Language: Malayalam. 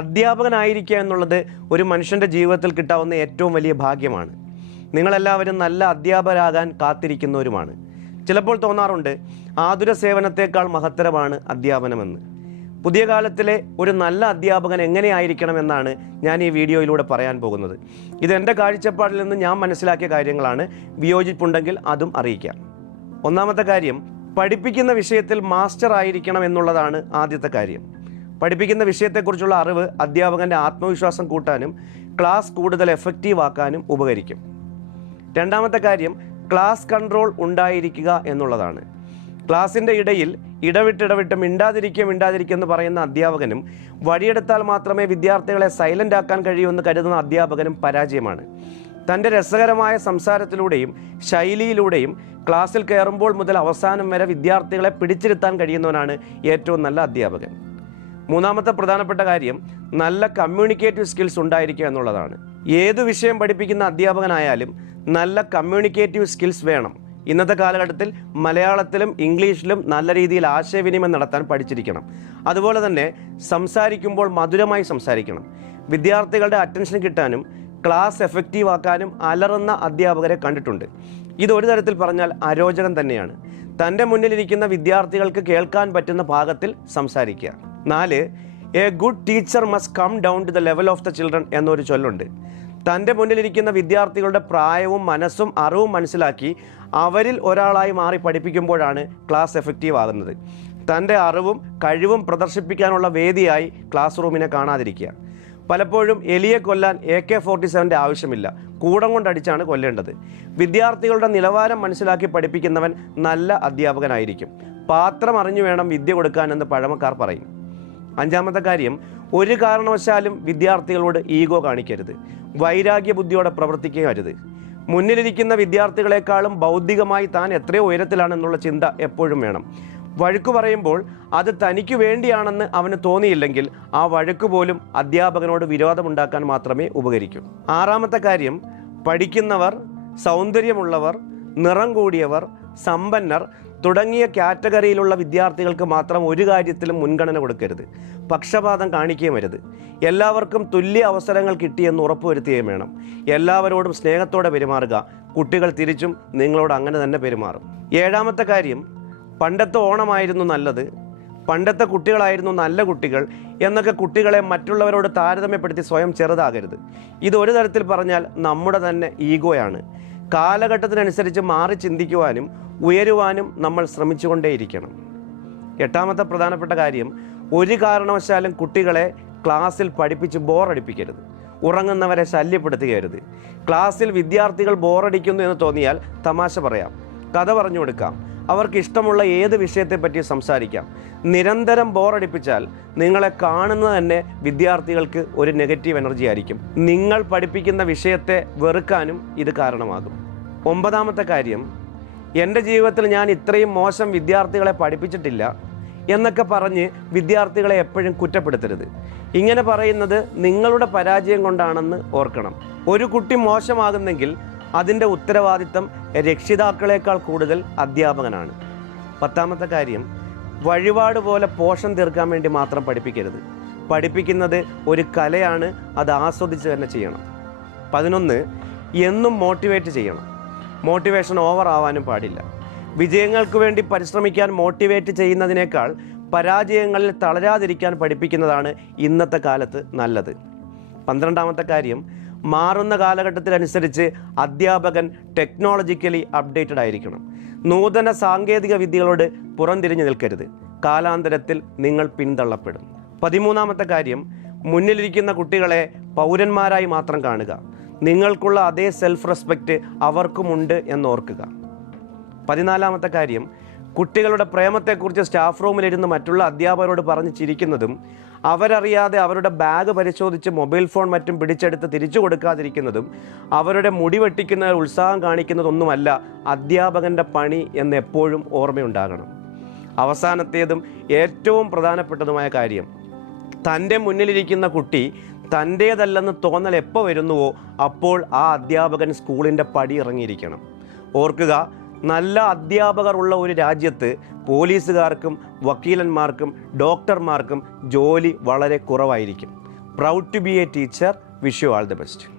അധ്യാപകനായിരിക്കുക എന്നുള്ളത് ഒരു മനുഷ്യൻ്റെ ജീവിതത്തിൽ കിട്ടാവുന്ന ഏറ്റവും വലിയ ഭാഗ്യമാണ്. നിങ്ങളെല്ലാവരും നല്ല അധ്യാപകരാകാൻ കാത്തിരിക്കുന്നവരുമാണ്. ചിലപ്പോൾ തോന്നാറുണ്ട് ആതുര സേവനത്തേക്കാൾ മഹത്തരമാണ് അധ്യാപനമെന്ന്. പുതിയ കാലത്തിലെ ഒരു നല്ല അധ്യാപകൻ എങ്ങനെയായിരിക്കണമെന്നാണ് ഞാൻ ഈ വീഡിയോയിലൂടെ പറയാൻ പോകുന്നത്. ഇതെൻ്റെ കാഴ്ചപ്പാടിൽ നിന്ന് ഞാൻ മനസ്സിലാക്കിയ കാര്യങ്ങളാണ്. വിയോജിപ്പുണ്ടെങ്കിൽ അതും അറിയിക്കാം. ഒന്നാമത്തെ കാര്യം, പഠിപ്പിക്കുന്ന വിഷയത്തിൽ മാസ്റ്റർ ആയിരിക്കണം എന്നുള്ളതാണ് ആദ്യത്തെ കാര്യം. പഠിപ്പിക്കുന്ന വിഷയത്തെക്കുറിച്ചുള്ള അറിവ് അധ്യാപകൻ്റെ ആത്മവിശ്വാസം കൂട്ടാനും ക്ലാസ് കൂടുതൽ എഫക്റ്റീവ് ആക്കാനും ഉപകരിക്കും. രണ്ടാമത്തെ കാര്യം, ക്ലാസ് കൺട്രോൾ ഉണ്ടായിരിക്കുക എന്നുള്ളതാണ്. ക്ലാസിൻ്റെ ഇടയിൽ ഇടവിട്ട് മിണ്ടാതിരിക്കുക എന്ന് പറയുന്ന അധ്യാപകനും വഴിയെടുത്താൽ മാത്രമേ വിദ്യാർത്ഥികളെ സൈലൻ്റ് ആക്കാൻ കഴിയൂ എന്ന് കരുതുന്ന അധ്യാപകനും പരാജയമാണ്. തൻ്റെ രസകരമായ സംസാരത്തിലൂടെയും ശൈലിയിലൂടെയും ക്ലാസ്സിൽ കയറുമ്പോൾ മുതൽ അവസാനം വരെ വിദ്യാർത്ഥികളെ പിടിച്ചിരുത്താൻ കഴിയുന്നവനാണ് ഏറ്റവും നല്ല അധ്യാപകൻ. മൂന്നാമത്തെ പ്രധാനപ്പെട്ട കാര്യം, നല്ല കമ്മ്യൂണിക്കേറ്റീവ് സ്കിൽസ് ഉണ്ടായിരിക്കുക എന്നുള്ളതാണ്. ഏതു വിഷയം പഠിപ്പിക്കുന്ന അധ്യാപകനായാലും നല്ല കമ്മ്യൂണിക്കേറ്റീവ് സ്കിൽസ് വേണം. ഇന്നത്തെ കാലഘട്ടത്തിൽ മലയാളത്തിലും ഇംഗ്ലീഷിലും നല്ല രീതിയിൽ ആശയവിനിമയം നടത്താൻ പഠിച്ചിരിക്കണം. അതുപോലെ തന്നെ സംസാരിക്കുമ്പോൾ മധുരമായി സംസാരിക്കണം. വിദ്യാർത്ഥികളുടെ അറ്റൻഷൻ കിട്ടാനും ക്ലാസ് എഫക്റ്റീവ് ആക്കാനും അലറുന്ന അധ്യാപകരെ കണ്ടിട്ടുണ്ട്. ഇതൊരു തരത്തിൽ പറഞ്ഞാൽ അരോചകം തന്നെയാണ്. തൻ്റെ മുന്നിലിരിക്കുന്ന വിദ്യാർത്ഥികൾക്ക് കേൾക്കാൻ പറ്റുന്ന ഭാഗത്തിൽ സംസാരിക്കുക. 4, a good teacher must come down to the level of the children എന്നൊരു ചൊല്ലുണ്ട്. തൻ്റെ മുന്നിലിരിക്കുന്ന വിദ്യാർത്ഥികളുടെ പ്രായവും മനസ്സും അറിവും മനസ്സിലാക്കി അവരിൽ ഒരാളായി മാറി പഠിപ്പിക്കുമ്പോഴാണ് ക്ലാസ് എഫക്റ്റീവ് ആകുന്നത്. തൻ്റെ അറിവും കഴിവും പ്രദർശിപ്പിക്കാനുള്ള വേദിയായി ക്ലാസ് റൂമിനെ കാണാതിരിക്കുക. പലപ്പോഴും എലിയെ കൊല്ലാൻ AK-47 ആവശ്യമില്ല, കൂടം കൊണ്ടടിച്ചാണ് കൊല്ലേണ്ടത്. വിദ്യാർത്ഥികളുടെ നിലവാരം മനസ്സിലാക്കി പഠിപ്പിക്കുന്നവൻ നല്ല അധ്യാപകനായിരിക്കും. പാത്രം അറിഞ്ഞു വേണം വിദ്യ കൊടുക്കാനെന്ന് പഴമക്കാർ പറയും. അഞ്ചാമത്തെ കാര്യം, ഒരു കാരണവശാലും വിദ്യാർത്ഥികളോട് ഈഗോ കാണിക്കരുത്. വൈരാഗ്യ ബുദ്ധിയോടെ പ്രവർത്തിക്കരുത്. മുന്നിലിരിക്കുന്ന വിദ്യാർത്ഥികളെക്കാളും ബൗദ്ധികമായി താൻ എത്രയോ ഉയരത്തിലാണെന്നുള്ള ചിന്ത എപ്പോഴും വേണം. വഴക്കു പറയുമ്പോൾ അത് തനിക്ക് വേണ്ടിയാണെന്ന് അവന് തോന്നിയില്ലെങ്കിൽ ആ വഴക്ക് പോലും അധ്യാപകനോട് വിരോധമുണ്ടാക്കാൻ മാത്രമേ ഉപകരിക്കൂ. ആറാമത്തെ കാര്യം, പഠിക്കുന്നവർ, സൗന്ദര്യമുള്ളവർ, നിറം കൂടിയവർ, സമ്പന്നർ തുടങ്ങിയ കാറ്റഗറിയിലുള്ള വിദ്യാർത്ഥികൾക്ക് മാത്രം ഒരു കാര്യത്തിലും മുൻഗണന കൊടുക്കരുത്. പക്ഷപാതം കാണിക്കുകയും വരുത്. എല്ലാവർക്കും തുല്യ അവസരങ്ങൾ കിട്ടിയെന്ന് ഉറപ്പുവരുത്തുകയും വേണം. എല്ലാവരോടും സ്നേഹത്തോടെ പെരുമാറുക. കുട്ടികൾ തിരിച്ചും നിങ്ങളോട് അങ്ങനെ തന്നെ പെരുമാറും. ഏഴാമത്തെ കാര്യം, പണ്ടത്തെ ഓണമായിരുന്നു നല്ലത്, പണ്ടത്തെ കുട്ടികളായിരുന്നു നല്ല കുട്ടികൾ എന്നൊക്കെ കുട്ടികളെ മറ്റുള്ളവരോട് താരതമ്യപ്പെടുത്തി സ്വയം ചെറുതാകരുത്. ഇതൊരു തരത്തിൽ പറഞ്ഞാൽ നമ്മുടെ തന്നെ ഈഗോയാണ്. കാലഘട്ടത്തിനനുസരിച്ച് മാറി ചിന്തിക്കുവാനും ഉയരുവാനും നമ്മൾ ശ്രമിച്ചുകൊണ്ടേയിരിക്കണം. എട്ടാമത്തെ പ്രധാനപ്പെട്ട കാര്യം, ഒരു കാരണവശാലും കുട്ടികളെ ക്ലാസ്സിൽ പഠിപ്പിച്ച് ബോറടിപ്പിക്കരുത്. ഉറങ്ങുന്നവരെ ശല്യപ്പെടുത്തുകയരുത്. ക്ലാസ്സിൽ വിദ്യാർത്ഥികൾ ബോറടിക്കുന്നു എന്ന് തോന്നിയാൽ തമാശ പറയാം, കഥ പറഞ്ഞു കൊടുക്കാം. അവർക്ക് ഇഷ്ടമുള്ള ഏത് വിഷയത്തെപ്പറ്റി സംസാരിക്കാം. നിരന്തരം ബോറടിപ്പിച്ചാൽ നിങ്ങളെ കാണുന്നത് തന്നെ വിദ്യാർത്ഥികൾക്ക് ഒരു നെഗറ്റീവ് എനർജി ആയിരിക്കും. നിങ്ങൾ പഠിപ്പിക്കുന്ന വിഷയത്തെ വെറുക്കാനും ഇത് കാരണമാകും. ഒമ്പതാമത്തെ കാര്യം, എൻ്റെ ജീവിതത്തിൽ ഞാൻ ഇത്രയും മോശം വിദ്യാർത്ഥികളെ പഠിപ്പിച്ചിട്ടില്ല എന്നൊക്കെ പറഞ്ഞ് വിദ്യാർത്ഥികളെ എപ്പോഴും കുറ്റപ്പെടുത്തരുത്. ഇങ്ങനെ പറയുന്നത് നിങ്ങളുടെ പരാജയം കൊണ്ടാണെന്ന് ഓർക്കണം. ഒരു കുട്ടി മോശമാകുന്നെങ്കിൽ അതിൻ്റെ ഉത്തരവാദിത്തം രക്ഷിതാക്കളെക്കാൾ കൂടുതൽ അധ്യാപകനാണ്. പത്താമത്തെ കാര്യം, വഴിപാട് പോലെ പോഷൻ തീർക്കാൻ വേണ്ടി മാത്രം പഠിപ്പിക്കരുത്. പഠിപ്പിക്കുന്നത് ഒരു കലയാണ്, അത് ആസ്വദിച്ച് തന്നെ ചെയ്യണം. 11, എന്നും മോട്ടിവേറ്റ് ചെയ്യണം. മോട്ടിവേഷൻ ഓവർ ആവാനും പാടില്ല. വിജയങ്ങൾക്ക് വേണ്ടി പരിശ്രമിക്കാൻ മോട്ടിവേറ്റ് ചെയ്യുന്നതിനേക്കാൾ പരാജയങ്ങളിൽ തളരാതിരിക്കാൻ പഠിപ്പിക്കുന്നതാണ് ഇന്നത്തെ കാലത്ത് നല്ലത്. 12ാമത്തെ കാര്യം, മാറുന്ന കാലഘട്ടത്തിനനുസരിച്ച് അധ്യാപകൻ ടെക്നോളജിക്കലി അപ്ഡേറ്റഡ് ആയിരിക്കണം. നൂതന സാങ്കേതിക വിദ്യകളോട് പുറംതിരിഞ്ഞു നിൽക്കരുത്. കാലാന്തരത്തിൽ നിങ്ങൾ പിന്തള്ളപ്പെടും. 13ാമത്തെ കാര്യം, മുന്നിലിരിക്കുന്ന കുട്ടികളെ പൗരന്മാരായി മാത്രം കാണുക. നിങ്ങൾക്കുള്ള അതേ സെൽഫ് റെസ്പെക്റ്റ് അവർക്കുമുണ്ട് എന്നോർക്കുക. 14ാമത്തെ കാര്യം, കുട്ടികളുടെ പ്രേമത്തെക്കുറിച്ച് സ്റ്റാഫ് റൂമിലിരുന്ന് മറ്റുള്ള അധ്യാപകരോട് പറഞ്ഞ് ചിരിക്കുന്നതും അവരറിയാതെ അവരുടെ ബാഗ് പരിശോധിച്ച് മൊബൈൽ ഫോൺ മറ്റും പിടിച്ചെടുത്ത് തിരിച്ചു കൊടുക്കാതിരിക്കുന്നതും അവരുടെ മുടി വെട്ടിക്കുന്നതിൽ ഉത്സാഹം കാണിക്കുന്നതൊന്നുമല്ല അധ്യാപകൻ്റെ പണി എന്ന് എപ്പോഴും ഓർമ്മയുണ്ടാകണം. അവസാനത്തേതും ഏറ്റവും പ്രധാനപ്പെട്ടതുമായ കാര്യം, തൻ്റെ മുന്നിലിരിക്കുന്ന കുട്ടി തൻ്റേതല്ലെന്ന് തോന്നൽ എപ്പോൾ വരുന്നുവോ അപ്പോൾ ആ അധ്യാപകൻ സ്കൂളിൻ്റെ പടി ഇറങ്ങിയിരിക്കണം. ഓർക്കുക, നല്ല അധ്യാപകർ ഉള്ള ഒരു രാജ്യത്ത് പോലീസുകാർക്കും വക്കീലന്മാർക്കും ഡോക്ടർമാർക്കും ജോലി വളരെ കുറവായിരിക്കും. Proud to be a teacher. Wish you all the best.